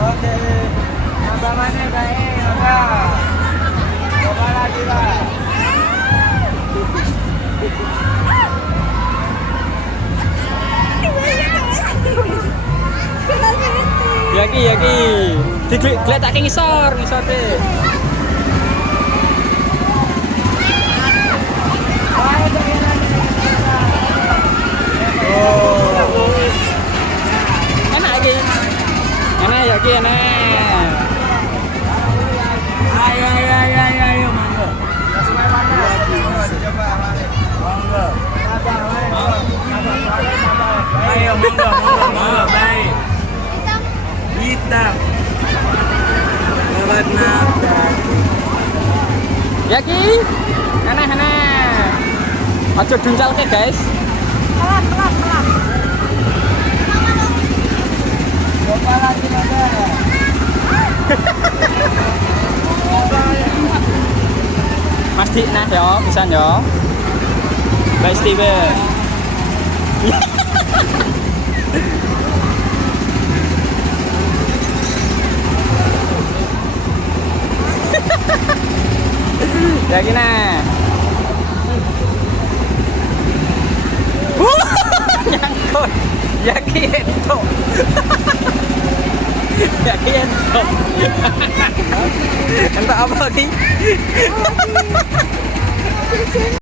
Oke. Nambah mana guys? Nambah. Coba lagi lah. Yaki. Digletak ngisor deh. Oh. Enak lagi. Enak Yaki enak. Ayo, mangga. Sesuai mana? Coba. Mangga. Ayo, mangga, baik. Hitam. Warna. Yaki. Enak. Aja duncal ke guys. Pelan. Coba lagi ada. Mas Dik nah yo, pisan yo. Baik Steven. Lagi nah. Nyangkut. Yaki entok. Yaki entok. Entok apa lagi?